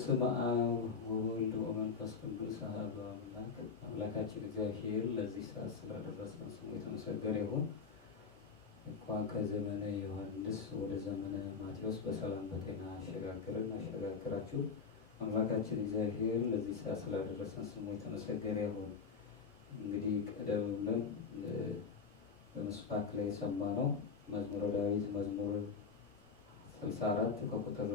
በስመ አብ ወወልድ ወመንፈስ ቅዱስ አሐዱ አምላክ። አምላካችን እግዚአብሔር ለዚህ ሰዓት ስላደረሰን ስሙ የተመሰገነ ይሁን። እንኳን ከዘመነ ዮሐንስ ወደ ዘመነ ማቴዎስ በሰላም በጤና አሸጋግራችሁ። አምላካችን እግዚአብሔር ለዚህ ሰዓት ስላደረሰን ስሙ የተመሰገነ ይሁን። እንግዲህ ቀደም ብለን በምስባክ ላይ የሰማነው መዝሙረ ዳዊት መዝሙር 64 ከቁጥር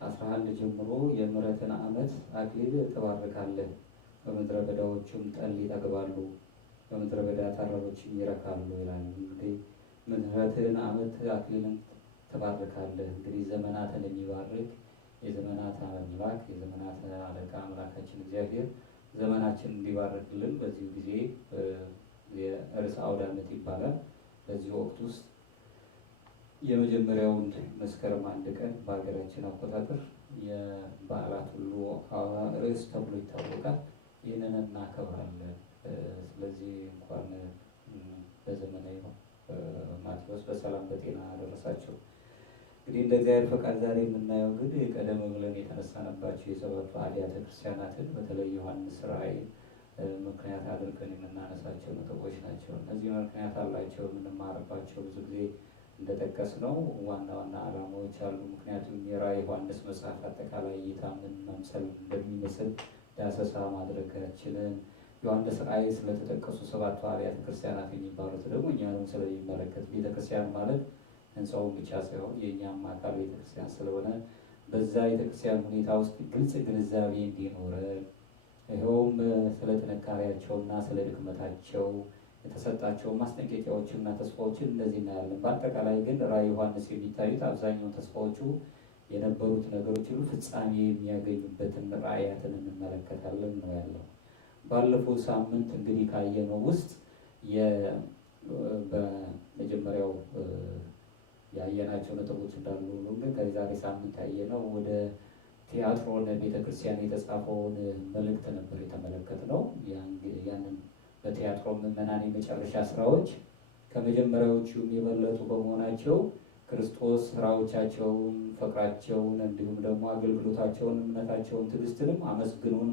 11 ጀምሮ የምሕረትን ዓመት አክሊል ትባርካለህ፣ በምድረ በዳዎችም ጠል ይጠግባሉ፣ በምድረ በዳ ተራሮችም ይረካሉ ይላል። እንግዲህ ምሕረትን ዓመት አክሊልን ትባርካለህ። እንግዲህ ዘመናትን የሚባርክ የዘመናት አምላክ የዘመናት አለቃ አምላካችን እግዚአብሔር ዘመናችን እንዲባርክልን በዚህ ጊዜ የርዕሰ አውደ ዓመት ይባላል። በዚህ ወቅት ውስጥ የመጀመሪያውን መስከረም 1 ቀን በሀገራችን አቆጣጠር የበዓላት ሁሉ ርዕስ ተብሎ ይታወቃል። ይህንን እናከብራለን። ስለዚህ እንኳን በዘመነ ማቴዎስ በሰላም በጤና አደረሳቸው። እንግዲህ እንደ እግዚአብሔር ፈቃድ ዛሬ የምናየው ግን ቀደም ብለን የተነሳንባቸው የሰባቱ አብያተ ክርስቲያናትን በተለይ ዮሐንስ ራእይ ምክንያት አድርገን የምናነሳቸው ነጥቦች ናቸው። እነዚህ ምክንያት አላቸው የምንማርባቸው ብዙ ጊዜ እንደጠቀስነው ዋና ዋና ዓላማዎች አሉ። ምክንያቱም የራዕየ ዮሐንስ መጽሐፍ አጠቃላይ እይታ ምን መምሰል እንደሚመስል ዳሰሳ ማድረጋችንን፣ ዮሐንስ ራዕይ ስለተጠቀሱ ሰባቱ አብያተ ክርስቲያናት የሚባሉት ደግሞ እኛንም ስለሚመለከት ቤተክርስቲያን ማለት ህንፃውን ብቻ ሳይሆን የእኛም አካል ቤተክርስቲያን ስለሆነ በዛ ቤተክርስቲያን ሁኔታ ውስጥ ግልጽ ግንዛቤ እንዲኖረን ይኸውም ስለ ጥንካሬያቸውና ስለ ድክመታቸው የተሰጣቸው ማስጠንቀቂያዎችና ተስፋዎችን እንደዚህ እናያለን። በአጠቃላይ ግን ራዕየ ዮሐንስ የሚታዩት አብዛኛውን ተስፋዎቹ የነበሩት ነገሮች ሁሉ ፍጻሜ የሚያገኙበትን ራእያትን እንመለከታለን ነው ያለው። ባለፈው ሳምንት እንግዲህ ካየነው ውስጥ በመጀመሪያው ያየናቸው ነጥቦች እንዳሉ ግን ከዛሬ ሳምንት ያየነው ወደ ቲያጥሮን ቤተክርስቲያን የተጻፈውን መልእክት ነበር የተመለከትነው። ያንን በቲያጥሮን ምዕመናን የመጨረሻ ስራዎች ከመጀመሪያዎቹ የበለጡ በመሆናቸው ክርስቶስ ስራዎቻቸውን፣ ፍቅራቸውን እንዲሁም ደግሞ አገልግሎታቸውን፣ እምነታቸውን፣ ትዕግስትንም አመስግኖን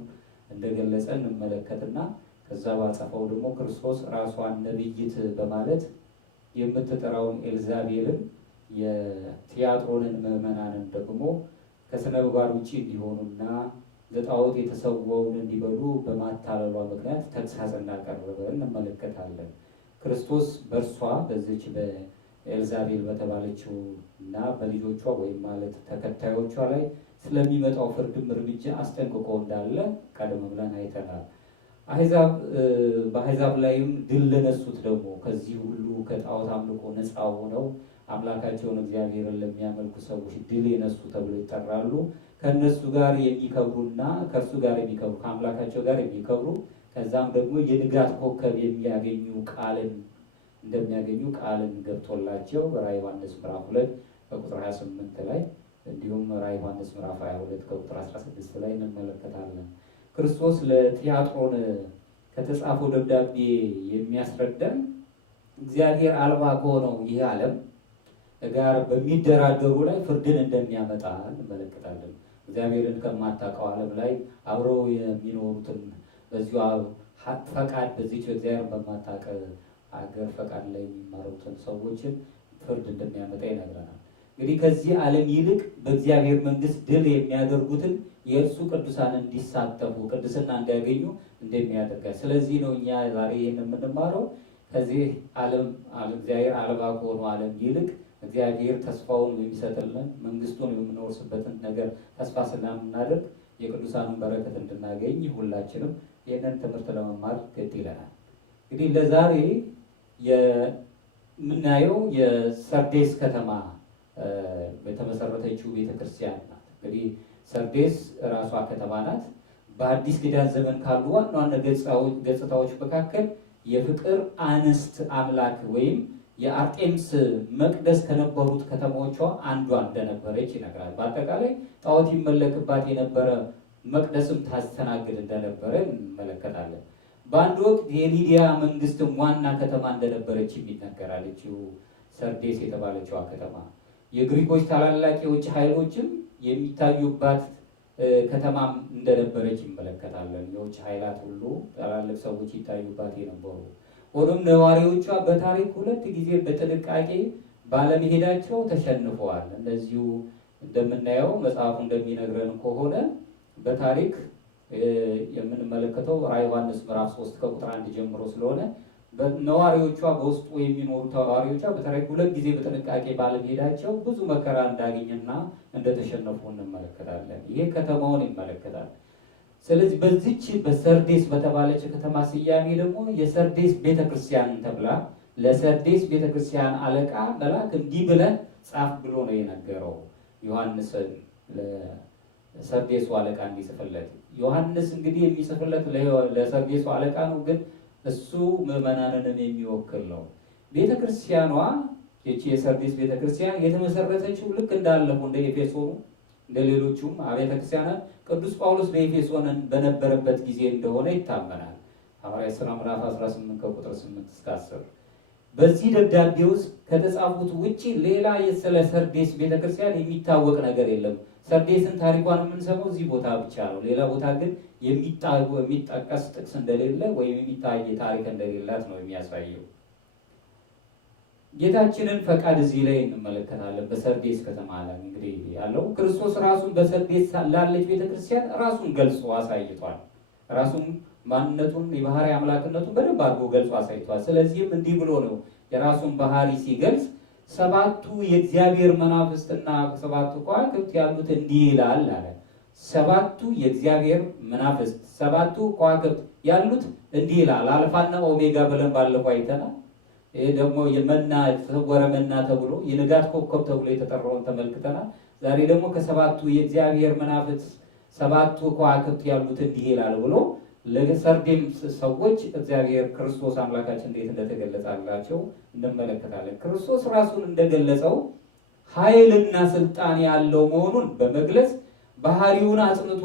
እንደገለጸ እንመለከትና ከዛ ባጸፈው ደግሞ ክርስቶስ ራሷን ነቢይት በማለት የምትጠራውን ኤልዛቤልን የቲያጥሮንን ምዕመናንን ደግሞ ከስነ ምግባር ውጭ እንዲሆኑና ለጣዖት የተሰዋውን እንዲበሉ በማታለሏ ምክንያት ተግሳጽ እንዳቀረበ እንመለከታለን። ክርስቶስ በእርሷ በዚች በኤልዛቤል በተባለችው እና በልጆቿ ወይም ማለት ተከታዮቿ ላይ ስለሚመጣው ፍርድም እርምጃ አስጠንቅቆ እንዳለ ቀደም ብለን አይተናል። በአሕዛብ ላይም ድል ለነሱት ደግሞ ከዚህ ሁሉ ከጣዖት አምልኮ ነፃ ሆነው አምላካቸውን እግዚአብሔርን ለሚያመልኩ ሰዎች ድል የነሱ ተብሎ ይጠራሉ። ከእነሱ ጋር የሚከብሩና ከእርሱ ጋር የሚከብሩ ከአምላካቸው ጋር የሚከብሩ ከዛም ደግሞ የንጋት ኮከብ የሚያገኙ ቃልን እንደሚያገኙ ቃልን ገብቶላቸው በራዕየ ዮሐንስ ምዕራፍ 2 ከቁጥር 28 ላይ እንዲሁም ራዕየ ዮሐንስ ምዕራፍ 22 ከቁጥር 16 ላይ እንመለከታለን። ክርስቶስ ለቲያጥሮን ከተጻፈው ደብዳቤ የሚያስረዳን እግዚአብሔር አልባ ከሆነው ይህ ዓለም ጋር በሚደራደሩ ላይ ፍርድን እንደሚያመጣ እንመለከታለን። እግዚአብሔርን ከማታውቀው ዓለም ላይ አብረው የሚኖሩትን በዚሁ ፈቃድ በዚች እግዚአብሔርን በማታውቅ አገር ፈቃድ ላይ የሚማሩትን ሰዎችን ፍርድ እንደሚያመጣ ይነግረናል። እንግዲህ ከዚህ ዓለም ይልቅ በእግዚአብሔር መንግስት ድል የሚያደርጉትን የእርሱ ቅዱሳን እንዲሳተፉ ቅድስና እንዲያገኙ እንደሚያደርጋል። ስለዚህ ነው እኛ ዛሬ ይህን የምንማረው ከዚህ ዓለም እግዚአብሔር አልባ ከሆኑ ዓለም ይልቅ እግዚአብሔር ተስፋውን የሚሰጥልን መንግስቱን የምንወርስበትን ነገር ተስፋ ስለምናደርግ የቅዱሳኑን በረከት እንድናገኝ ሁላችንም ይህንን ትምህርት ለመማር ግድ ይለናል። እንግዲህ ለዛሬ የምናየው የሰርዴስ ከተማ የተመሰረተችው ቤተክርስቲያን ናት። እንግዲህ ሰርዴስ ራሷ ከተማ ናት። በአዲስ ኪዳን ዘመን ካሉ ዋና ዋና ገጽታዎች መካከል የፍቅር አንስት አምላክ ወይም የአርጤምስ መቅደስ ከነበሩት ከተሞቿ አንዷ እንደነበረች ይነግራል። በአጠቃላይ ጣዖት ይመለክባት የነበረ መቅደስም ታስተናግድ እንደነበረ እንመለከታለን። በአንድ ወቅት የሊዲያ መንግስትም ዋና ከተማ እንደነበረች ይነገራል። ሰርዴስ የተባለችዋ ከተማ የግሪኮች ታላላቅ የውጭ ኃይሎችም የሚታዩባት ከተማም እንደነበረች ይመለከታለን። የውጭ ኃይላት ሁሉ ታላላቅ ሰዎች ይታዩባት የነበሩ። ሆኖም ነዋሪዎቿ በታሪክ 2 ጊዜ በጥንቃቄ ባለመሄዳቸው ተሸንፈዋል። እንደዚሁ እንደምናየው መጽሐፉ እንደሚነግረን ከሆነ በታሪክ የምንመለከተው ራዕየ ዮሐንስ ምዕራፍ 3 ከቁጥር 1 ጀምሮ ስለሆነ ነዋሪዎቿ በውስጡ የሚኖሩ ነዋሪዎቿ በታሪክ 2 ጊዜ በጥንቃቄ ባለመሄዳቸው ብዙ መከራ እንዳገኘና እንደተሸነፉ እንመለከታለን። ይሄ ከተማውን ይመለከታል። ስለዚህ በዚች በሰርዴስ በተባለች ከተማ ስያሜ ደግሞ የሰርዴስ ቤተክርስቲያን ተብላ ለሰርዴስ ቤተክርስቲያን አለቃ መልአክ እንዲህ ብለህ ጻፍ ብሎ ነው የነገረው ዮሐንስን ለሰርዴሱ አለቃ እንዲጽፍለት። ዮሐንስ እንግዲህ የሚጽፍለት ለሰርዴሱ አለቃ ነው፣ ግን እሱ ምዕመናንንም የሚወክል ነው። ቤተክርስቲያኗ ይቺ የሰርዴስ ቤተክርስቲያን የተመሰረተችው ልክ እንዳለፉ እንደ ኤፌሶኑ እንደ ሌሎቹም አብያተ ክርስቲያናት ቅዱስ ጳውሎስ በኤፌሶን በነበረበት ጊዜ እንደሆነ ይታመናል። ሐዋርያት ሥራ ምዕራፍ 18 ከቁጥር 8 እስከ 10። በዚህ ደብዳቤ ውስጥ ከተጻፉት ውጪ ሌላ ስለ ሰርዴስ ቤተክርስቲያን የሚታወቅ ነገር የለም። ሰርዴስን ታሪኳን የምንሰማው እዚህ ቦታ ብቻ ነው። ሌላ ቦታ ግን የሚጠቀስ ጥቅስ እንደሌለ ወይም የሚታይ ታሪክ እንደሌላት ነው የሚያሳየው። ጌታችንን ፈቃድ እዚህ ላይ እንመለከታለን። በሰርዴስ ከተማ ላይ እንግዲህ ያለው ክርስቶስ ራሱን በሰርዴስ ላለች ቤተክርስቲያን ራሱን ገልጾ አሳይቷል። ራሱን ማንነቱን የባህሪ አምላክነቱን በደንብ አድርጎ ገልጾ አሳይቷል። ስለዚህም እንዲህ ብሎ ነው የራሱን ባህሪ ሲገልጽ 7ቱ የእግዚአብሔር መናፍስትና 7ቱ ከዋክብት ያሉት እንዲህ ይላል አለ። 7ቱ የእግዚአብሔር መናፍስት 7ቱ ከዋክብት ያሉት እንዲህ ይላል። አልፋና ኦሜጋ ብለን ባለፈው አይተናል። ይሄ ደግሞ የመና የተሰወረ መና ተብሎ የንጋት ኮከብ ተብሎ የተጠራውን ተመልክተናል። ዛሬ ደግሞ ከ7ቱ የእግዚአብሔር መናፍስት 7ቱ ከዋክብት ያሉት እንዲህ ይላል ብሎ ለሰርዴም ሰዎች እግዚአብሔር ክርስቶስ አምላካችን እንዴት እንደተገለጸላቸው እንመለከታለን። ክርስቶስ ራሱን እንደገለጸው ኃይልና ስልጣን ያለው መሆኑን በመግለጽ ባህሪውን አጽንቶ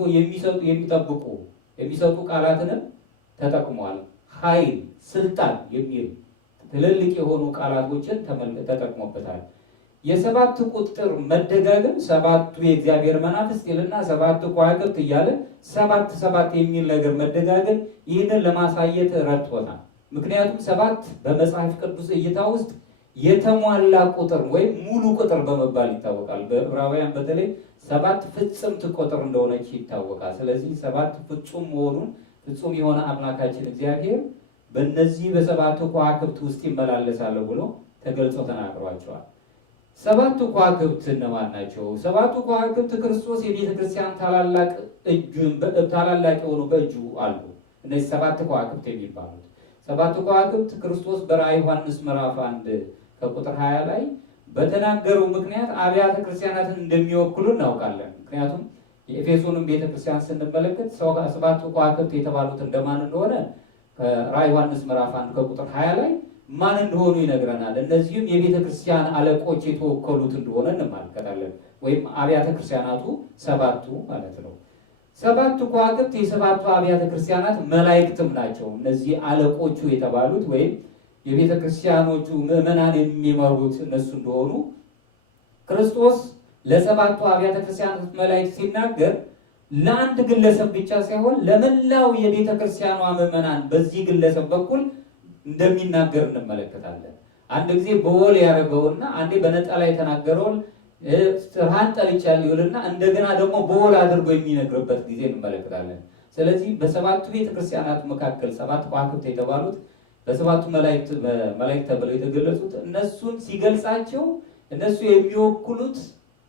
የሚሰጡ ቃላትንም ተጠቅሟል። ኃይል፣ ስልጣን የሚል ትልልቅ የሆኑ ቃላቶችን ተጠቅሞበታል። የ7 ቁጥር መደጋገም 7ቱ የእግዚአብሔር መናፍስት ይልና 7 ከዋክብት እያለ 7 የሚል ነገር መደጋገም ይህንን ለማሳየት ረድቶናል። ምክንያቱም 7 በመጽሐፍ ቅዱስ እይታ ውስጥ የተሟላ ቁጥር ወይም ሙሉ ቁጥር በመባል ይታወቃል። በዕብራውያን በተለይ 7 ፍጽምት ቁጥር እንደሆነች ይታወቃል። ስለዚህ 7 ፍጹም መሆኑን ፍጹም የሆነ አምላካችን እግዚአብሔር በእነዚህ በ7ቱ ከዋክብት ውስጥ ይመላለሳል ብሎ ተገልጾ ተናግሯቸዋል። 7ቱ ከዋክብት እነማን ናቸው? 7ቱ ከዋክብት ክርስቶስ የቤተ ክርስቲያን ታላላቅ የሆኑ በእጁ አሉ። እነዚህ 7 ከዋክብት የሚባሉት 7ቱ ከዋክብት ክርስቶስ በራዕየ ዮሐንስ ምዕራፍ 1 ከቁጥር 20 ላይ በተናገረው ምክንያት አብያተ ክርስቲያናትን እንደሚወክሉ እናውቃለን። ምክንያቱም የኤፌሶንን ቤተክርስቲያን ስንመለከት 7ቱ ከዋክብት የተባሉት እንደማን እንደሆነ ራዕየ ዮሐንስ ምዕራፍ 1 ከቁጥር 20 ላይ ማን እንደሆኑ ይነግረናል። እነዚህም የቤተ ክርስቲያን አለቆች የተወከሉት እንደሆነ እንመለከታለን። ወይም አብያተ ክርስቲያናቱ 7ቱ ማለት ነው። 7ቱ ከዋክብት የ7ቱ አብያተ ክርስቲያናት መላእክትም ናቸው። እነዚህ አለቆቹ የተባሉት ወይም የቤተ ክርስቲያኖቹ ምዕመናን የሚመሩት እነሱ እንደሆኑ ክርስቶስ ለ7ቱ አብያተ ክርስቲያናት መላእክት ሲናገር ለአንድ ግለሰብ ብቻ ሳይሆን ለመላው የቤተ ክርስቲያኗ ምዕመናን በዚህ ግለሰብ በኩል እንደሚናገር እንመለከታለን። አንድ ጊዜ በወል ያደረገውና አንዴ በነጠላ የተናገረውን ስርሃን ጠልቻለሁ ይልና እንደገና ደግሞ በወል አድርጎ የሚነግርበት ጊዜ እንመለከታለን። ስለዚህ በ7ቱ ቤተክርስቲያናት መካከል 7 ከዋክብት የተባሉት በ7ቱ መላእክት ተብለው የተገለጹት እነሱን ሲገልጻቸው እነሱ የሚወክሉት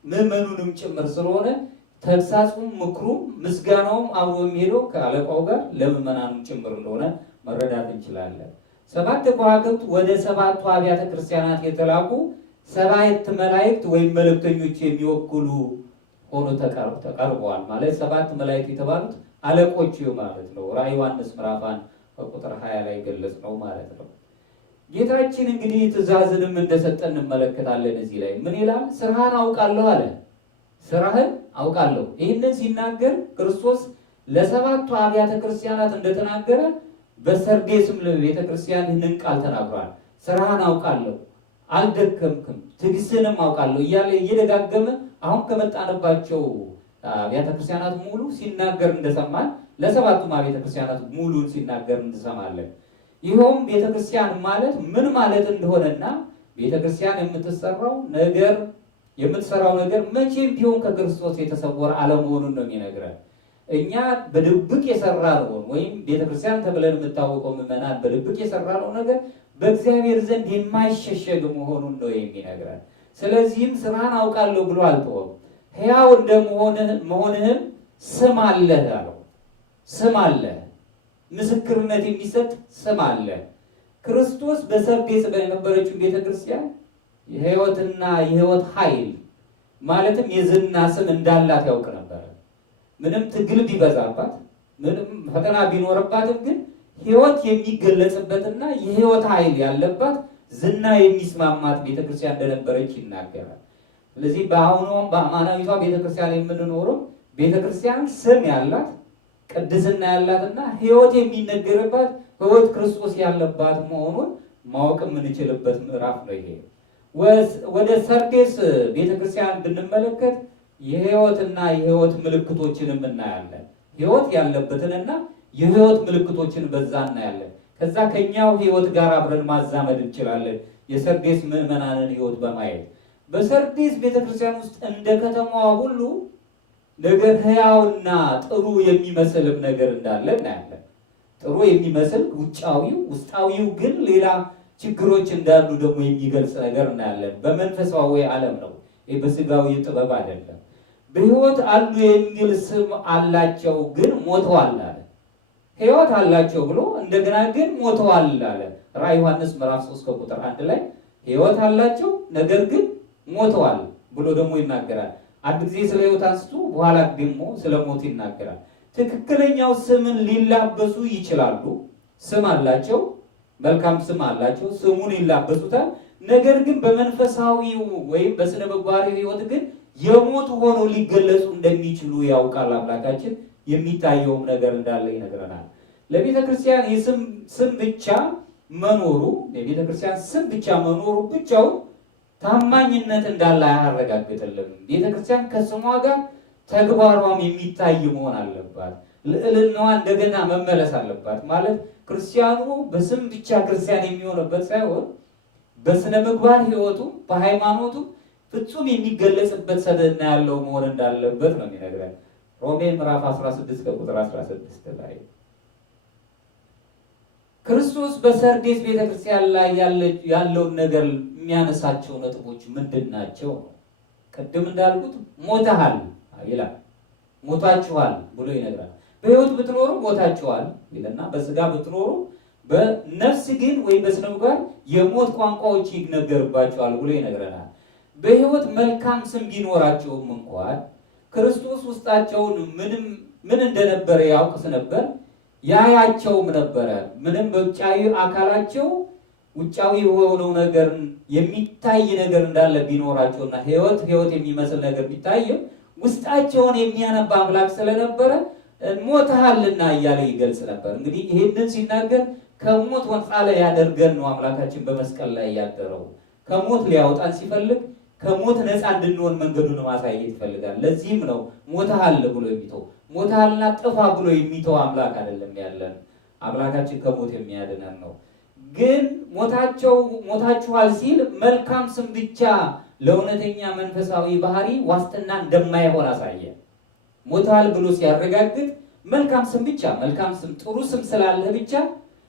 ምዕመኑንም ጭምር ስለሆነ ተግሳጹም፣ ምክሩም፣ ምስጋናውም አብሮ የሚሄደው ከአለቃው ጋር ለምዕመናኑም ጭምር እንደሆነ መረዳት እንችላለን። 7 ከዋክብት ወደ 7ቱ አብያተ ክርስቲያናት የተላኩ 7 መላእክት ወይም መልእክተኞች የሚወክሉ ሆኖ ተቀርበዋል። ማለት 7 መላእክት የተባሉት አለቆቹ ማለት ነው። ራዕየ ዮሐንስ ምዕራፍ 1 ቁጥር 20 ላይ ገለጽ ነው ማለት ነው። ጌታችን እንግዲህ ትእዛዝንም እንደሰጠ እንመለከታለን። እዚህ ላይ ምን ይላል? ስራህን አውቃለሁ አለ። ስራህን አውቃለሁ። ይህንን ሲናገር ክርስቶስ ለ7ቱ አብያተ ክርስቲያናት እንደተናገረ በሰርዴስም ቤተክርስቲያን ይህንን ቃል ተናግሯል። ስራህን አውቃለሁ፣ አልደከምክም፣ ትዕግስትንም አውቃለሁ እያለ እየደጋገመ አሁን ከመጣንባቸው አብያተ ክርስቲያናት ሙሉ ሲናገር እንደሰማን ለሰባቱም አብያተ ክርስቲያናት ሙሉን ሲናገር እንሰማለን። ይኸውም ቤተክርስቲያን ማለት ምን ማለት እንደሆነና ቤተክርስቲያን የምትሰራው ነገር መቼም ቢሆን ከክርስቶስ የተሰወረ አለመሆኑን ነው የሚነግረን። እኛ በድብቅ የሰራነው ወይም ቤተክርስቲያን ተብለን የምታወቀው ምዕመናን በድብቅ የሰራነው ነገር በእግዚአብሔር ዘንድ የማይሸሸግ መሆኑን ነው የሚነግረን። ስለዚህም ስራን አውቃለሁ ብሎ አልተወም። ሕያው እንደመሆንህም ስም አለህ አለው። ስም አለህ፣ ምስክርነት የሚሰጥ ስም አለ። ክርስቶስ በሰርዴስ በነበረችው ቤተክርስቲያን የሕይወትና የሕይወት ኃይል ማለትም የዝና ስም እንዳላት ያውቅ ነበር። ምንም ትግል ቢበዛባት፣ ምንም ፈተና ቢኖርባትም ግን ሕይወት የሚገለጽበትና የሕይወት ኃይል ያለባት ዝና የሚስማማት ቤተክርስቲያን እንደነበረች ይናገራል። ስለዚህ በአማናዊቷ ቤተክርስቲያን የምንኖረው ቤተክርስቲያን ስም ያላት ቅድስና ያላትና ሕይወት የሚነገርባት ሕይወት ክርስቶስ ያለባት መሆኑን ማወቅ የምንችልበት ምዕራፍ ነው ይሄ። ወደ ሰርዴስ ቤተክርስቲያን ብንመለከት የሕይወትና የሕይወት ምልክቶችንም እናያለን። ሕይወት ያለበትንና የሕይወት ምልክቶችን በዛ እናያለን። ከዛ ከኛው ሕይወት ጋር አብረን ማዛመድ እንችላለን። የሰርዴስ ምዕመናንን ሕይወት በማየት በሰርዴስ ቤተክርስቲያን ውስጥ እንደ ከተማዋ ሁሉ ነገር ሕያውና ጥሩ የሚመስልም ነገር እንዳለ እናያለን። ጥሩ የሚመስል ውጫዊው፣ ውስጣዊው ግን ሌላ ችግሮች እንዳሉ ደግሞ የሚገልጽ ነገር እናያለን። በመንፈሳዊ ዓለም ነው፣ በስጋዊ ጥበብ አይደለም። በሕይወት አሉ የሚል ስም አላቸው ግን ሞተዋል አለ። ሕይወት አላቸው ብሎ እንደገና ግን ሞተዋል አለ። ራዕየ ዮሐንስ ምዕራፍ 3 ከቁጥር 1 ላይ ሕይወት አላቸው ነገር ግን ሞተዋል ብሎ ደግሞ ይናገራል። አንድ ጊዜ ስለ ሕይወት አንስቶ በኋላ ደግሞ ስለ ሞት ይናገራል። ትክክለኛው ስምን ሊላበሱ ይችላሉ። ስም አላቸው፣ መልካም ስም አላቸው፣ ስሙን ይላበሱታል። ነገር ግን በመንፈሳዊው ወይም በስነ ምግባራዊ ሕይወት ግን የሞቱ ሆነው ሊገለጹ እንደሚችሉ ያውቃል አምላካችን። የሚታየውም ነገር እንዳለ ይነግረናል። ለቤተ ክርስቲያን ስም ብቻ መኖሩ የቤተ ክርስቲያን ስም ብቻ መኖሩ ብቻውን ታማኝነት እንዳለ አያረጋግጥልም። ቤተ ክርስቲያን ከስሟ ጋር ተግባሯም የሚታይ መሆን አለባት። ልዕልናዋ እንደገና መመለስ አለባት። ማለት ክርስቲያኑ በስም ብቻ ክርስቲያን የሚሆንበት ሳይሆን በስነ ምግባር ሕይወቱ በሃይማኖቱ ፍጹም የሚገለጽበት ሰደና ያለው መሆን እንዳለበት ነው የሚነግረን ሮሜ ምዕራፍ 16 ከቁጥር 16 ላይ። ክርስቶስ በሰርዴስ ቤተክርስቲያን ላይ ያለውን ነገር የሚያነሳቸው ነጥቦች ምንድን ናቸው? ቅድም እንዳልኩት ሞተሃል ይላል። ሞታችኋል ብሎ ይነግራል። በሕይወት ብትኖሩ ሞታችኋል ይልና በስጋ ብትኖሩ በነፍስ ግን ወይም በስነ ምግባር የሞት ቋንቋዎች ይነገርባቸዋል ብሎ ይነግረናል። በሕይወት መልካም ስም ቢኖራቸውም እንኳን ክርስቶስ ውስጣቸውን ምን እንደነበረ ያውቅስ ነበር፣ ያያቸውም ነበረ። ምንም በውጫዊ አካላቸው ውጫዊ የሆነው ነገር የሚታይ ነገር እንዳለ ቢኖራቸውና ሕይወት የሚመስል ነገር ቢታይም ውስጣቸውን የሚያነባ አምላክ ስለነበረ ሞተሃልና እያለ ይገልጽ ነበር። እንግዲህ ይህንን ሲናገር ከሞት ወንጻ ላይ ያደርገን ነው አምላካችን በመስቀል ላይ ያደረው። ከሞት ሊያወጣን ሲፈልግ ከሞት ነፃ እንድንሆን መንገዱን ማሳየት ይፈልጋል። ለዚህም ነው ሞተሃል ብሎ የሚተው። ሞተሃልና ጥፋ ብሎ የሚተው አምላክ አይደለም ያለን። አምላካችን ከሞት የሚያድነን ነው። ግን ሞታችኋል ሲል መልካም ስም ብቻ ለእውነተኛ መንፈሳዊ ባህሪ ዋስትና እንደማይሆን አሳየ። ሞተሃል ብሎ ሲያረጋግጥ መልካም ስም ብቻ መልካም ስም ጥሩ ስም ስላለህ ብቻ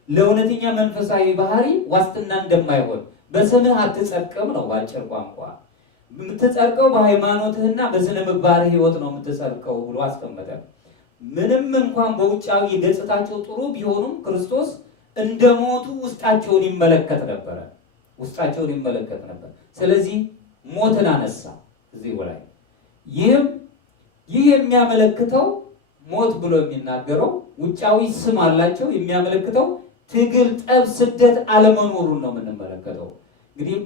ለእውነተኛ መንፈሳዊ ባህሪ ዋስትና እንደማይሆን በስምህ አትጸድቅም ነው ባጭር ቋንቋ። የምትጸድቀው በሃይማኖትህና በስነ ምግባር ሕይወት ነው የምትጸድቀው ብሎ አስቀመጠ። ምንም እንኳን በውጫዊ ገጽታቸው ጥሩ ቢሆኑም ክርስቶስ እንደሞቱ ውስጣቸውን ይመለከት ነበር። ስለዚህ ሞትን አነሳ እዚህ ላይ። ይህ የሚያመለክተው ሞት ብሎ የሚናገረው ውጫዊ ስም አላቸው የሚያመለክተው ትግል፣ ጠብ፣ ስደት አለመኖሩን ነው የምንመለከተው። እንግዲህ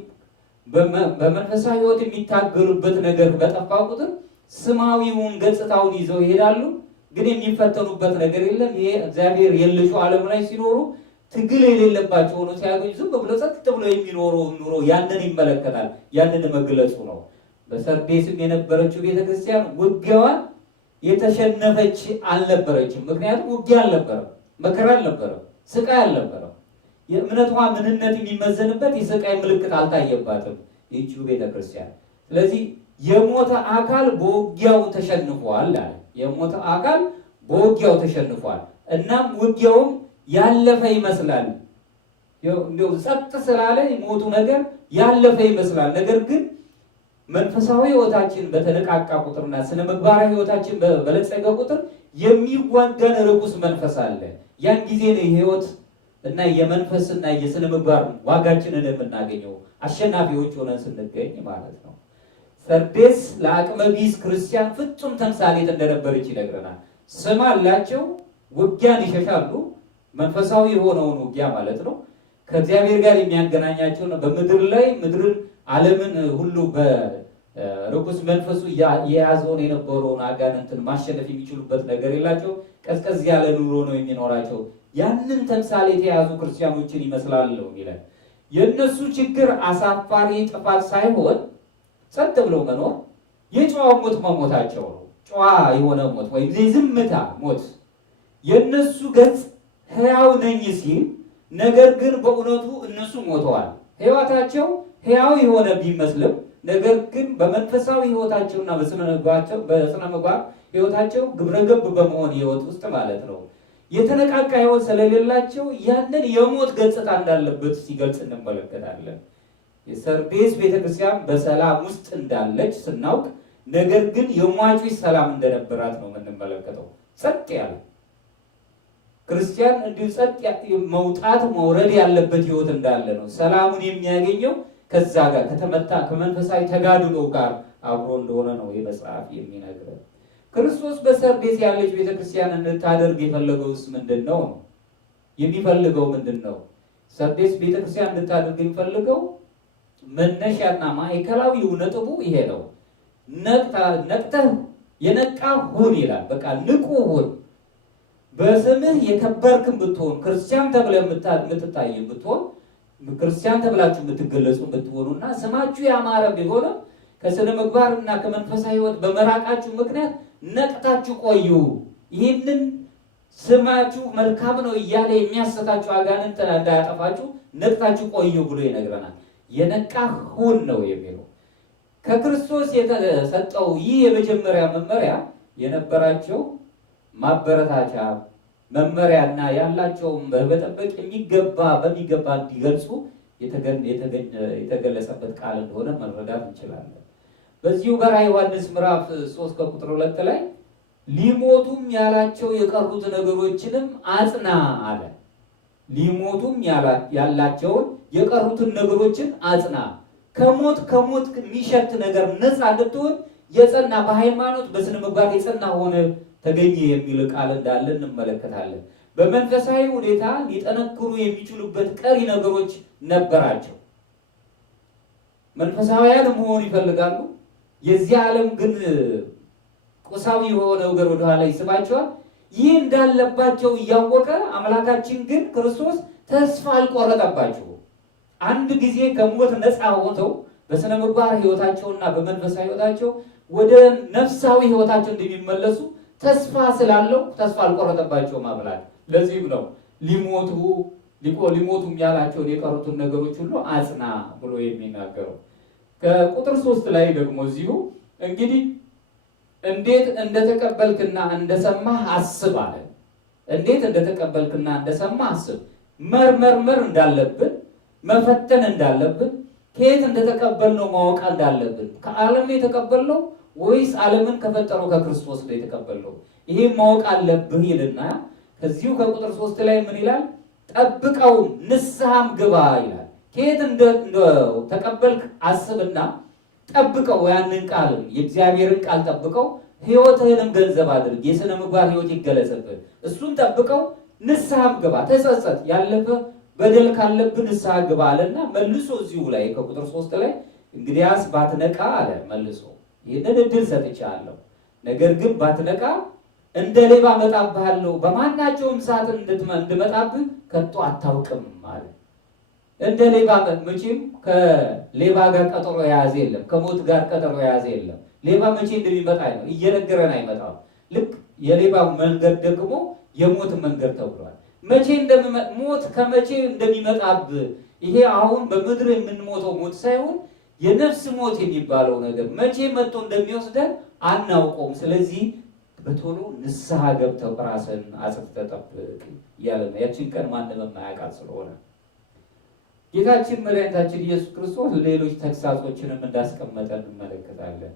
በመንፈሳዊ ሕይወት የሚታገሉበት ነገር በጠፋ ቁጥር ስማዊውን ገጽታውን ይዘው ይሄዳሉ፣ ግን የሚፈተኑበት ነገር የለም። ይሄ እግዚአብሔር የለሹ ዓለም ላይ ሲኖሩ ትግል የሌለባቸው ሆኖ ሲያገኙ ዝም ብሎ ጸጥ ብሎ የሚኖረው ኑሮ ያንን ይመለከታል። ያንን መግለጹ ነው። በሰርዴስም የነበረችው ቤተክርስቲያን ውጊያዋን የተሸነፈች አልነበረችም። ምክንያቱም ውጊያ አልነበረም፣ መከራ አልነበረም፣ ስቃይ አልነበረም። የእምነቷ ምንነት የሚመዘንበት የስቃይ ምልክት አልታየባትም ይህቺው ቤተክርስቲያን። ስለዚህ የሞተ አካል በውጊያው ተሸንፏል አለ። የሞተ አካል በውጊያው ተሸንፏል። እናም ውጊያውም ያለፈ ይመስላል። እንደው ጸጥ ስላለ የሞቱ ነገር ያለፈ ይመስላል። ነገር ግን መንፈሳዊ ሕይወታችን በተነቃቃ ቁጥርና ስነ ምግባራዊ ሕይወታችን በበለጸገ ቁጥር የሚዋጋን ርኩስ መንፈስ አለ። ያን ጊዜ ነው የሕይወት እና የመንፈስና የስነ ምግባር ዋጋችንን የምናገኘው አሸናፊዎች ሆነን ስንገኝ ማለት ነው። ሰርዴስ ለአቅመ ቢስ ክርስቲያን ፍጹም ተምሳሌት እንደነበረች ይነግረናል። ስም አላቸው፣ ውጊያን ይሸሻሉ። መንፈሳዊ የሆነውን ውጊያ ማለት ነው። ከእግዚአብሔር ጋር የሚያገናኛቸው ነው። በምድር ላይ ምድርን ዓለምን ሁሉ በርኩስ መንፈሱ የያዘውን የነበረውን አጋንንትን ማሸነፍ የሚችሉበት ነገር የላቸው። ቀዝቀዝ ያለ ኑሮ ነው የሚኖራቸው። ያንን ተምሳሌት የያዙ ክርስቲያኖችን ይመስላል ነው ይላል። የእነሱ ችግር አሳፋሪ ጥፋት ሳይሆን ጸጥ ብለው መኖር የጨዋ ሞት መሞታቸው ነው። ጨዋ የሆነ ሞት ወይም የዝምታ ሞት። የእነሱ ገጽ ሕያው ነኝ ሲል ነገር ግን በእውነቱ እነሱ ሞተዋል። ሕይወታቸው ሕያው የሆነ ቢመስልም ነገር ግን በመንፈሳዊ ሕይወታቸውና በስነ ምግባር ሕይወታቸው ግብረገብ በመሆን ሕይወት ውስጥ ማለት ነው የተነቃቃ ሕይወት ስለሌላቸው ያንን የሞት ገጽታ እንዳለበት ሲገልጽ እንመለከታለን። የሰርዴስ ቤተክርስቲያን በሰላም ውስጥ እንዳለች ስናውቅ ነገር ግን የሟቾች ሰላም እንደነበራት ነው የምንመለከተው። ጸጥ ያለ ክርስቲያን እንዲሁ ጸጥ መውጣት መውረድ ያለበት ሕይወት እንዳለ ነው። ሰላሙን የሚያገኘው ከዛ ጋር ከተመታ ከመንፈሳዊ ተጋድሎ ጋር አብሮ እንደሆነ ነው የመጽሐፍ የሚነግረን። ክርስቶስ በሰርዴስ ያለች ቤተክርስቲያን እንድታደርግ የፈለገውስ ምንድን ነው? የሚፈልገው ምንድን ነው? ሰርዴስ ቤተክርስቲያን እንድታደርግ የሚፈልገው መነሻና ማዕከላዊው ነጥቡ ይሄ ነው። ነቅተህ የነቃ ሁን ይላል። በቃ ንቁ ሁን። በስምህ የከበርክም ብትሆን ክርስቲያን ተብለህ የምትታይም ብትሆን ክርስቲያን ተብላችሁ የምትገለጹ ብትሆኑና ስማችሁ ያማረ ቢሆንም ከስነ ምግባርና ከመንፈሳዊ ሕይወት በመራቃችሁ ምክንያት ነቅታችሁ ቆዩ። ይህንን ስማችሁ መልካም ነው እያለ የሚያሰታችሁ አጋንንት እንዳያጠፋችሁ ነቅታችሁ ቆዩ ብሎ ይነግረናል። የነቃ ሁን ነው የሚለው። ከክርስቶስ የተሰጠው ይህ የመጀመሪያ መመሪያ የነበራቸው ማበረታቻ መመሪያና ያላቸውን በመጠበቅ በሚገባ እንዲገልጹ የተገለጸበት ቃል እንደሆነ መረዳት እንችላለን። በዚሁ በራዕየ ዮሐንስ ምዕራፍ 3 ከቁጥር 2 ላይ ሊሞቱም ያላቸው የቀሩት ነገሮችንም አጽና አለ። ሊሞቱም ያላቸውን የቀሩትን ነገሮችን አጽና። ከሞት የሚሸት ነገር ነፃ እንድትሆን የጸና በሃይማኖት በስነ ምግባር የጸና ሆነ ተገኘ የሚል ቃል እንዳለ እንመለከታለን። በመንፈሳዊ ሁኔታ ሊጠነክሩ የሚችሉበት ቀሪ ነገሮች ነበራቸው። መንፈሳዊያን መሆን ይፈልጋሉ። የዚህ ዓለም ግን ቁሳዊ የሆነ ነገር ወደኋላ ይስባቸዋል። ይህ እንዳለባቸው እያወቀ አምላካችን ግን ክርስቶስ ተስፋ አልቆረጠባቸው። አንድ ጊዜ ከሞት ነፃ ሆነው በስነ ምግባር ሕይወታቸውና በመንፈሳዊ ሕይወታቸው ወደ ነፍሳዊ ሕይወታቸው እንደሚመለሱ ተስፋ ስላለው ተስፋ አልቆረጠባቸውም አምላክ። ለዚህም ነው ሊሞቱም ያላቸውን የቀሩትን ነገሮች ሁሉ አጽና ብሎ የሚናገረው። ከቁጥር 3 ላይ ደግሞ እዚሁ እንግዲህ እንዴት እንደተቀበልክና እንደሰማህ አስብ አለ። እንዴት እንደተቀበልክና እንደሰማህ አስብ። መርመር እንዳለብን፣ መፈተን እንዳለብን፣ ከየት እንደተቀበልነው ማወቅ እንዳለብን፣ ከዓለም የተቀበልነው ወይስ ዓለምን ከፈጠረው ከክርስቶስ ነው የተቀበልነው? ይሄን ማወቅ አለብህ ይልና ከዚሁ ከቁጥር 3 ላይ ምን ይላል? ጠብቀው ንስሐም ግባ ይላል። ከየት እንደተቀበልክ አስብና ጠብቀው። ያንን ቃል የእግዚአብሔርን ቃል ጠብቀው። ሕይወትህንም ገንዘብ አድርግ። የሥነ ምግባር ሕይወት ይገለጽብህ። እሱን ጠብቀው። ንስሐም ግባ፣ ተጸጸት። ያለፈ በደል ካለብህ ንስሐ ግባ አለና መልሶ እዚሁ ላይ ከቁጥር 3 ላይ እንግዲያስ ባትነቃ አለ መልሶ ይህንን እድል ሰጥቻለሁ። ነገር ግን ባትነቃ እንደ ሌባ እመጣብሃለሁ፣ በማናቸውም ሰዓት እንድመጣብህ ከቶ አታውቅም ማለት። እንደ ሌባ መቼም ከሌባ ጋር ቀጠሮ የያዘ የለም፣ ከሞት ጋር ቀጠሮ የያዘ የለም። ሌባ መቼ እንደሚመጣ ነው እየነገረን አይመጣም። ልክ የሌባው መንገድ ደግሞ የሞት መንገድ ተብሏል። ሞት ከመቼ እንደሚመጣብህ ይሄ አሁን በምድር የምንሞተው ሞት ሳይሆን የነፍስ ሞት የሚባለው ነገር መቼ መጥቶ እንደሚወስደን አናውቀውም። ስለዚህ በቶሎ ንስሐ ገብተው ራስን አጽድተህ ጠብቅ እያለ ነው። ያችን ቀን ማንም የማያውቃት ስለሆነ ጌታችን መድኃኒታችን ኢየሱስ ክርስቶስ ሌሎች ተግሳጾችንም እንዳስቀመጠ እንመለከታለን።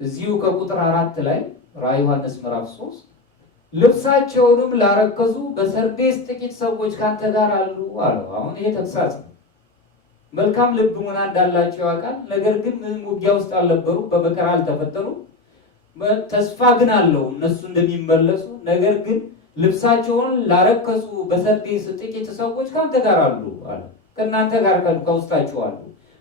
እዚሁ ከቁጥር 4 ላይ ራዕየ ዮሐንስ ምዕራፍ 3 ልብሳቸውንም ላረከሱ በሰርዴስ ጥቂት ሰዎች ካንተ ጋር አሉ አለው። አሁን ይሄ ተግሳጽ ነው። መልካም ልብ ሙና እንዳላቸው ያውቃል። ነገር ግን ምንም ውጊያ ውስጥ አልነበሩ፣ በመከራ አልተፈተኑ። ተስፋ ግን አለው እነሱ እንደሚመለሱ። ነገር ግን ልብሳቸውን ላረከሱ በሰርዴስ ጥቂት ሰዎች ካንተ ጋር አሉ አለ። ከእናንተ ጋር ከውስጣችሁ አሉ።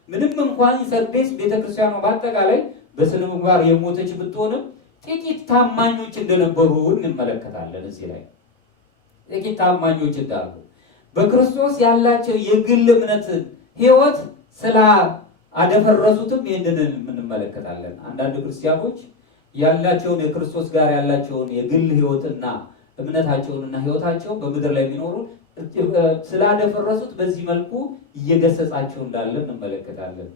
ምንም እንኳን ሰርዴስ ቤተክርስቲያኗ በአጠቃላይ በስነ ምግባር የሞተች ብትሆንም ጥቂት ታማኞች እንደነበሩ እንመለከታለን። እዚህ ላይ ጥቂት ታማኞች እንዳሉ በክርስቶስ ያላቸው የግል እምነት ሕይወት ስለ አደፈረሱትም ይህንን እንመለከታለን። አንዳንድ ክርስቲያኖች ያላቸውን የክርስቶስ ጋር ያላቸውን የግል ሕይወትና እምነታቸውንና ሕይወታቸው በምድር ላይ የሚኖሩ ስላደፈረሱት በዚህ መልኩ እየገሰጻቸው እንዳለ እንመለከታለን።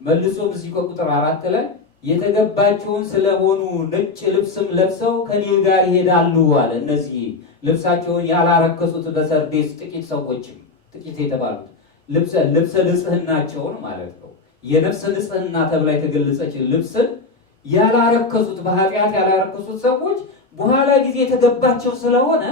መልሶም እዚህ ከቁጥር 4 ላይ የተገባቸውን ስለሆኑ ነጭ ልብስም ለብሰው ከኔ ጋር ይሄዳሉ አለ። እነዚህ ልብሳቸውን ያላረከሱት በሰርዴስ ጥቂት ሰዎችም ጥቂት የተባሉት ልብሰ ንጽህናቸውን ማለት ነው። የነፍስ ንጽህና ተብላ የተገለጸች ልብስን ያላረከሱት በኃጢአት ያላረከሱት ሰዎች በኋላ ጊዜ የተገባቸው ስለሆነ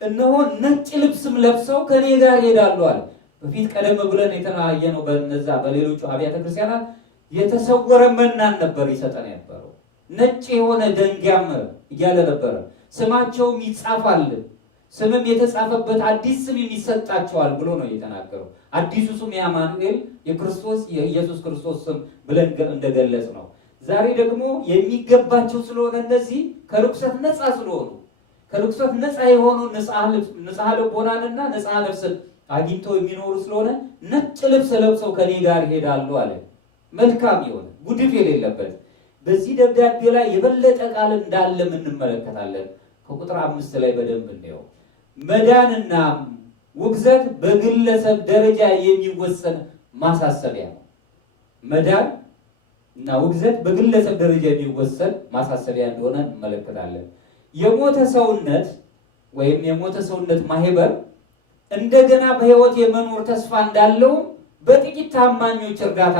እነሆ ነጭ ልብስም ለብሰው ከኔ ጋር ይሄዳሉ አለ። በፊት ቀደም ብለን የተናየነው በነዛ በሌሎቹ አብያተ ክርስቲያናት የተሰወረ መናን ነበር ይሰጠን የነበረው። ነጭ የሆነ ደንጊያም እያለ ነበረ። ስማቸውም ይጻፋል፣ ስምም የተጻፈበት አዲስ ስም የሚሰጣቸዋል ብሎ ነው የተናገረው። አዲሱ ስም የአማኑኤል የክርስቶስ የኢየሱስ ክርስቶስ ስም ብለን እንደገለጽ ነው። ዛሬ ደግሞ የሚገባቸው ስለሆነ እነዚህ ከርኩሰት ነፃ ስለሆኑ ከርኩሰት ነፃ የሆኑ ንጽሐ ልቦናንና ንጽሐ ነፍስን አግኝተው የሚኖሩ ስለሆነ ነጭ ልብስ ለብሰው ከኔ ጋር ይሄዳሉ አለ። መልካም የሆነ ጉድፍ የሌለበት በዚህ ደብዳቤ ላይ የበለጠ ቃል እንዳለ እንመለከታለን። ከቁጥር 5 ላይ በደንብ እንየው። መዳንና ውግዘት በግለሰብ ደረጃ የሚወሰን ማሳሰቢያ ነው። መዳን እና ውግዘት በግለሰብ ደረጃ የሚወሰን ማሳሰቢያ እንደሆነ እንመለከታለን። የሞተ ሰውነት ወይም የሞተ ሰውነት ማህበር እንደገና በሕይወት የመኖር ተስፋ እንዳለው በጥቂት ታማኞች እርዳታ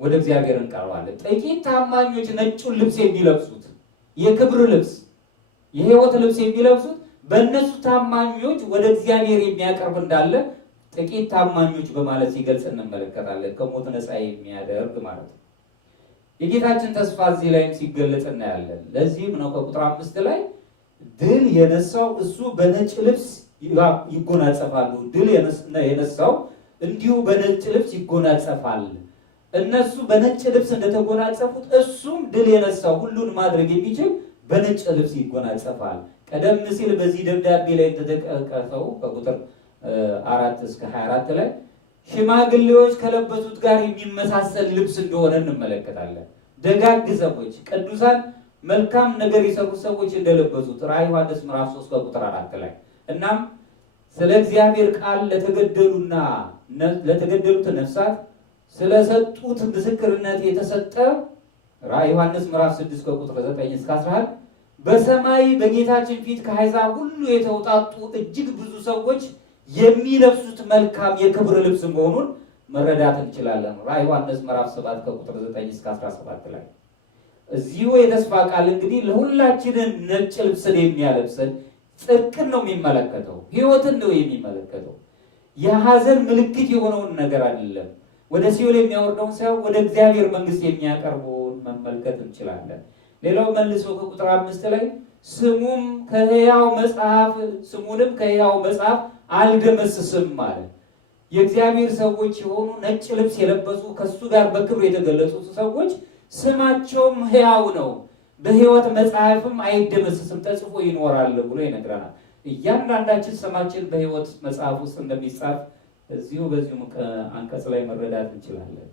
ወደ እግዚአብሔር እንቀርባለን። ጥቂት ታማኞች ነጩን ልብስ የሚለብሱት የክብር ልብስ የሕይወት ልብስ የሚለብሱት በእነሱ ታማኞች ወደ እግዚአብሔር የሚያቀርብ እንዳለ ጥቂት ታማኞች በማለት ሲገልጽ እንመለከታለን። ከሞት ነፃ የሚያደርግ ማለት ነው። የጌታችን ተስፋ እዚህ ላይም ሲገለጽ እናያለን። ለዚህም ነው ከቁጥር 5 ላይ ድል የነሳው እሱ በነጭ ልብስ ይጎናጸፋሉ። ድል የነሳው እንዲሁ በነጭ ልብስ ይጎናጸፋል። እነሱ በነጭ ልብስ እንደተጎናጸፉት እሱም ድል የነሳው ሁሉን ማድረግ የሚችል በነጭ ልብስ ይጎናጸፋል። ቀደም ሲል በዚህ ደብዳቤ ላይ ተጠቀሰው ከቁጥር 4 እስከ 24 ላይ ሽማግሌዎች ከለበሱት ጋር የሚመሳሰል ልብስ እንደሆነ እንመለከታለን። ደጋግ ሰዎች፣ ቅዱሳን፣ መልካም ነገር የሰሩ ሰዎች እንደለበሱት ራዕየ ዮሐንስ ምዕራፍ 3 ከቁጥር 4 ላይ እናም ስለ እግዚአብሔር ቃል ለተገደሉት ነፍሳት ስለሰጡት ምስክርነት የተሰጠ ራዕየ ዮሐንስ ምዕራፍ 6 ከቁጥር 9 እስከ 11 በሰማይ በጌታችን ፊት ከአሕዛብ ሁሉ የተውጣጡ እጅግ ብዙ ሰዎች የሚለብሱት መልካም የክብር ልብስ መሆኑን መረዳት እንችላለን። ራዕየ ዮሐንስ ምዕራፍ 7 ከቁጥር 9 እስከ 17 ላይ እዚሁ የተስፋ ቃል እንግዲህ ለሁላችንን ነጭ ልብስን የሚያለብሰን ጽድቅን ነው የሚመለከተው፣ ሕይወትን ነው የሚመለከተው። የሐዘን ምልክት የሆነውን ነገር አይደለም፣ ወደ ሲኦል የሚያወርደውን ሳይሆን ወደ እግዚአብሔር መንግስት የሚያቀርበውን መመልከት እንችላለን። ሌላው መልሶ ከቁጥር 5 ላይ ስሙንም ከሕያው መጽሐፍ አልደመስስም ማለት የእግዚአብሔር ሰዎች የሆኑ ነጭ ልብስ የለበሱ ከሱ ጋር በክብር የተገለጹት ሰዎች ስማቸውም ሕያው ነው፣ በሕይወት መጽሐፍም አይደመስስም፣ ተጽፎ ይኖራል ብሎ ይነግረናል። እያንዳንዳችን ስማችን በሕይወት መጽሐፍ ውስጥ እንደሚጻፍ እዚሁ በዚሁ አንቀጽ ላይ መረዳት እንችላለን።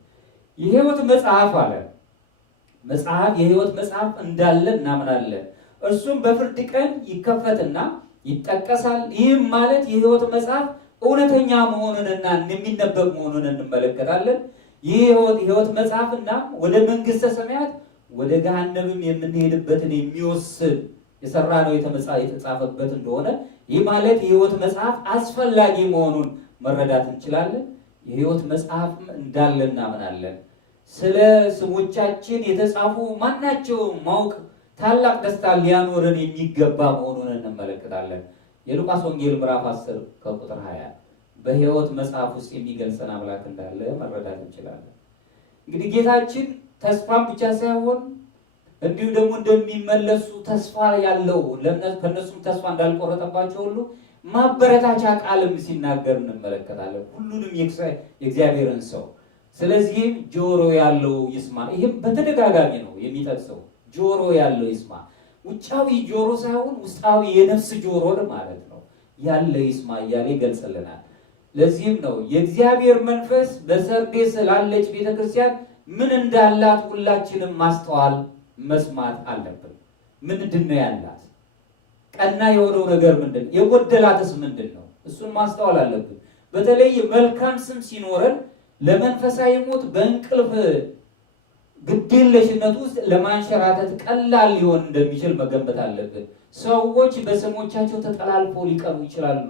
የሕይወት መጽሐፍ አለ። የሕይወት መጽሐፍ እንዳለ እናምናለን። እርሱም በፍርድ ቀን ይከፈትና ይጠቀሳል። ይህም ማለት የሕይወት መጽሐፍ እውነተኛ መሆኑንና የሚነበብ መሆኑን እንመለከታለን። ይህ ሕይወት መጽሐፍና ወደ መንግሥተ ሰማያት ወደ ገሃነምም የምንሄድበትን የሚወስን የሰራ ነው የተጻፈበት እንደሆነ ይህ ማለት የሕይወት መጽሐፍ አስፈላጊ መሆኑን መረዳት እንችላለን። የሕይወት መጽሐፍም እንዳለ እናምናለን። ስለ ስሞቻችን የተጻፉ ማናቸውም ማወቅ ታላቅ ደስታ ሊያኖረን የሚገባ መሆኑን እንመለከታለን። የሉቃስ ወንጌል ምዕራፍ 10 ከቁጥር 20 በሕይወት መጽሐፍ ውስጥ የሚገልጸን አምላክ እንዳለ መረዳት እንችላለን። እንግዲህ ጌታችን ተስፋም ብቻ ሳይሆን እንዲሁ ደግሞ እንደሚመለሱ ተስፋ ያለው ከእነሱም ተስፋ እንዳልቆረጠባቸው ሁሉ ማበረታቻ ቃልም ሲናገር እንመለከታለን፣ ሁሉንም የእግዚአብሔርን ሰው። ስለዚህም ጆሮ ያለው ይስማ። ይህም በተደጋጋሚ ነው የሚጠቅሰው። ጆሮ ያለው ይስማ። ውጫዊ ጆሮ ሳይሆን ውስጣዊ የነፍስ ጆሮን ማለት ነው ያለ ይስማ እያለ ይገልጽልናል። ለዚህም ነው የእግዚአብሔር መንፈስ በሰርዴስ ላለች ቤተክርስቲያን ምን እንዳላት ሁላችንም ማስተዋል መስማት አለብን። ምንድን ነው ያላት? ቀና የሆነው ነገር ምንድን ነው? የጎደላትስ ምንድን ነው? እሱን ማስተዋል አለብን። በተለይ መልካም ስም ሲኖረን ለመንፈሳዊ ሞት በእንቅልፍ ግዴለሽነት ውስጥ ለማንሸራተት ቀላል ሊሆን እንደሚችል መገንበት አለብን። ሰዎች በስሞቻቸው ተጠላልፈው ሊቀሩ ይችላሉ።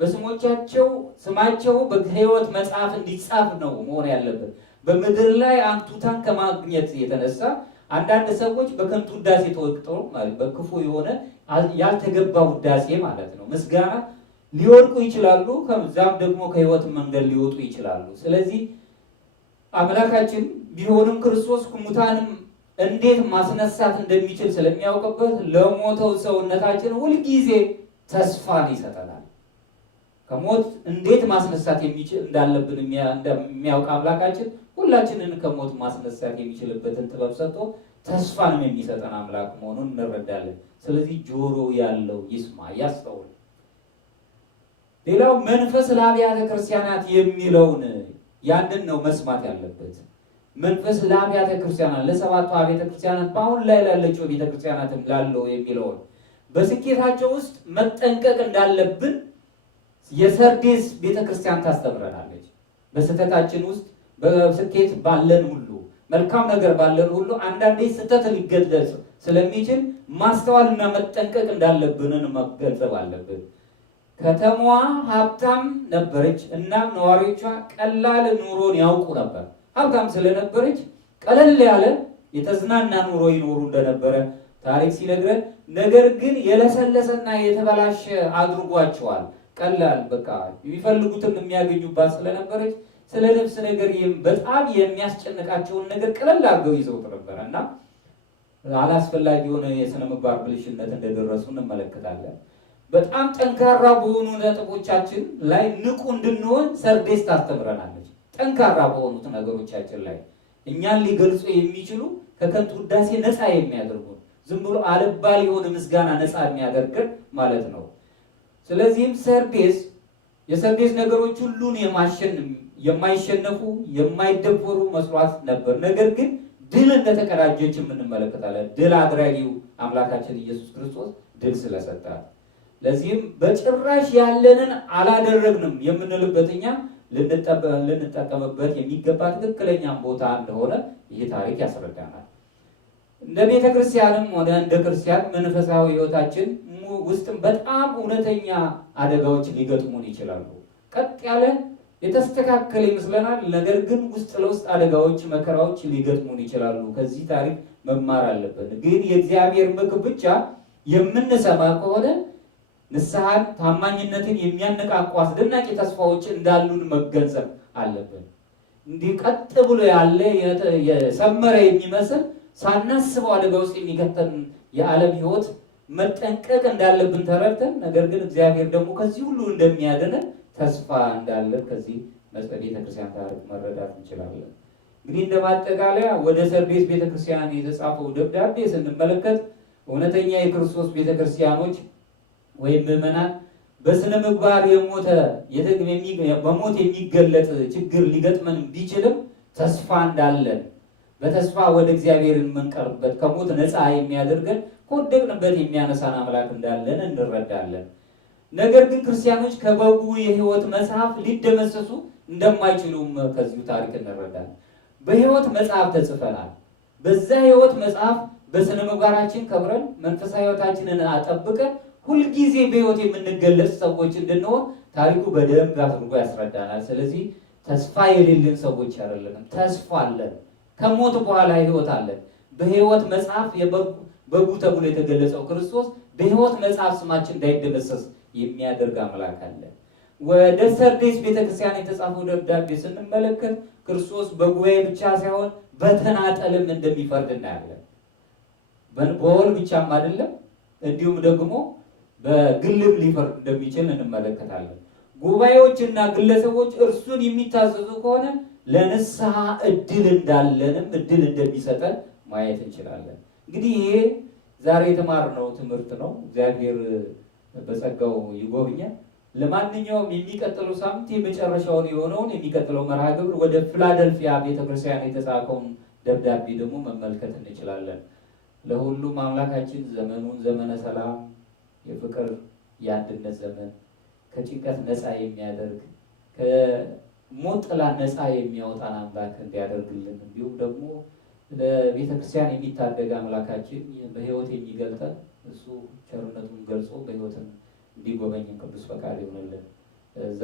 በስሞቻቸው ስማቸው በሕይወት መጽሐፍ እንዲጻፍ ነው መሆን ያለበት። በምድር ላይ አንቱታን ከማግኘት የተነሳ አንዳንድ ሰዎች በከንቱ ውዳሴ ተወቅጠው ማለት በክፉ የሆነ ያልተገባ ውዳሴ ማለት ነው ምስጋና ሊወድቁ ይችላሉ። ከዛም ደግሞ ከሕይወት መንገድ ሊወጡ ይችላሉ። ስለዚህ አምላካችን ቢሆንም ክርስቶስ ሙታንም እንዴት ማስነሳት እንደሚችል ስለሚያውቅበት ለሞተው ሰውነታችን ሁልጊዜ ተስፋን ይሰጠናል። ከሞት እንዴት ማስነሳት እንዳለብን የሚያውቅ አምላካችን ሁላችንን ከሞት ማስነሳት የሚችልበትን ጥበብ ሰጥቶ ተስፋንም የሚሰጠን አምላክ መሆኑን እንረዳለን። ስለዚህ ጆሮ ያለው ይስማ፣ ያስተውል። ሌላው መንፈስ ለአብያተ ክርስቲያናት የሚለውን ያንን ነው መስማት ያለበት። መንፈስ ለአብያተ ክርስቲያናት ለሰባቱ አብያተ ክርስቲያናት በአሁን ላይ ላለችው ቤተ ክርስቲያናትም ላለው የሚለውን በስኬታቸው ውስጥ መጠንቀቅ እንዳለብን የሰርዴስ ቤተክርስቲያን ታስተምረናለች። በስህተታችን ውስጥ በስኬት ባለን ሁሉ መልካም ነገር ባለን ሁሉ አንዳንዴ ስህተት ሊገለጽ ስለሚችል ማስተዋልና መጠንቀቅ እንዳለብንን መገንዘብ አለብን። ከተማዋ ሀብታም ነበረች እና ነዋሪዎቿ ቀላል ኑሮን ያውቁ ነበር። ሀብታም ስለነበረች ቀለል ያለ የተዝናና ኑሮ ይኖሩ እንደነበረ ታሪክ ሲነግረን፣ ነገር ግን የለሰለሰና የተበላሸ አድርጓቸዋል። ቀላል በቃ የሚፈልጉትን የሚያገኙባት ስለነበረች ስለ ነፍስ ነገር በጣም የሚያስጨንቃቸውን ነገር ቀለል አድርገው ይዘውት ነበረ እና አላስፈላጊ የሆነ የሥነ ምግባር ብልሽነት እንደደረሱ እንመለከታለን። በጣም ጠንካራ በሆኑ ነጥቦቻችን ላይ ንቁ እንድንሆን ሰርዴስ ታስተምረናለች። ጠንካራ በሆኑት ነገሮቻችን ላይ እኛን ሊገልጹ የሚችሉ ከከንቱ ውዳሴ ነፃ የሚያደርጉን ዝም ብሎ አልባል የሆነ ምስጋና ነፃ የሚያደርገን ማለት ነው። ስለዚህም የሰርዴስ ነገሮች ሁሉን የማይሸነፉ የማይደፈሩ መስሏት ነበር። ነገር ግን ድል እንደተቀዳጀች እንመለከታለን። ድል አድራጊው አምላካችን ኢየሱስ ክርስቶስ ድል ስለሰጣት፣ ለዚህም በጭራሽ ያለንን አላደረግንም የምንልበት እኛ ልንጠቀምበት የሚገባ ትክክለኛ ቦታ እንደሆነ ይህ ታሪክ ያስረዳናል። እንደ ቤተ ክርስቲያንም ሆነ እንደ ክርስቲያን መንፈሳዊ ሕይወታችን ውስጥም በጣም እውነተኛ አደጋዎች ሊገጥሙን ይችላሉ። ቀጥ ያለ የተስተካከለ ይመስለናል። ነገር ግን ውስጥ ለውስጥ አደጋዎች፣ መከራዎች ሊገጥሙን ይችላሉ። ከዚህ ታሪክ መማር አለብን። ግን የእግዚአብሔር ምክር ብቻ የምንሰማ ከሆነ ንስሐን፣ ታማኝነትን የሚያነቃቁ አስደናቂ ተስፋዎች እንዳሉን መገንዘብ አለብን። እንዲህ ቀጥ ብሎ ያለ የሰመረ የሚመስል ሳናስበው አደጋ ውስጥ የሚከተን የዓለም ሕይወት መጠንቀቅ እንዳለብን ተረድተን፣ ነገር ግን እግዚአብሔር ደግሞ ከዚህ ሁሉ እንደሚያድነን ተስፋ እንዳለን ከዚህ ቤተክርስቲያን ታሪክ መረዳት እንችላለን። እንግዲህ እንደ ማጠቃለያ ወደ ሰርዴስ ቤተክርስቲያን የተጻፈው ደብዳቤ ስንመለከት እውነተኛ የክርስቶስ ቤተክርስቲያኖች ወይም ምዕመናን በስነ ምግባር በሞት የሚገለጥ ችግር ሊገጥመን ቢችልም ተስፋ እንዳለን በተስፋ ወደ እግዚአብሔር የምንቀርብበት ከሞት ነፃ የሚያደርገን ከወደቅንበት የሚያነሳን አምላክ እንዳለን እንረዳለን። ነገር ግን ክርስቲያኖች ከበጉ የሕይወት መጽሐፍ ሊደመሰሱ እንደማይችሉም ከዚሁ ታሪክ እንረዳለን። በሕይወት መጽሐፍ ተጽፈናል። በዛ ሕይወት መጽሐፍ በስነ ምግባራችን ከብረን መንፈሳዊ ሕይወታችንን አጠብቀን ሁልጊዜ በሕይወት የምንገለጽ ሰዎች እንድንሆን ታሪኩ በደንብ አድርጎ ያስረዳናል። ስለዚህ ተስፋ የሌለን ሰዎች አይደለንም። ተስፋ አለን። ከሞት በኋላ ሕይወት አለን። በሕይወት መጽሐፍ በጉ ተብሎ የተገለጸው ክርስቶስ በሕይወት መጽሐፍ ስማችን እንዳይደመሰስ የሚያደርግ አምላክ አለ። ወደ ሰርዴስ ቤተክርስቲያን የተጻፈው ደብዳቤ ስንመለከት ክርስቶስ በጉባኤ ብቻ ሳይሆን በተናጠልም እንደሚፈርድ እናያለን። በወል ብቻም አይደለም፣ እንዲሁም ደግሞ በግልም ሊፈርድ እንደሚችል እንመለከታለን። ጉባኤዎችና ግለሰቦች እርሱን የሚታዘዙ ከሆነ ለንስሐ እድል እንዳለንም እድል እንደሚሰጠን ማየት እንችላለን። እንግዲህ ይሄ ዛሬ የተማርነው ትምህርት ነው። እግዚአብሔር በጸጋው ይጎብኛል። ለማንኛውም የሚቀጥለው ሳምንት የመጨረሻውን የሆነውን የሚቀጥለው መርሃ ግብር ወደ ፊላደልፊያ ቤተክርስቲያን የተጻፈውን ደብዳቤ ደግሞ መመልከት እንችላለን። ለሁሉም አምላካችን ዘመኑን ዘመነ ሰላም፣ የፍቅር የአንድነት ዘመን፣ ከጭንቀት ነፃ የሚያደርግ ከሞት ጥላ ነፃ የሚያወጣን አምላክ እንዲያደርግልን እንዲሁም ደግሞ ለቤተክርስቲያን የሚታደግ አምላካችን በሕይወት የሚገልጠን እሱ ቸርነቱን ገልጾ በሕይወትን እንዲጎበኝን ቅዱስ ፈቃድ ይሆንልን።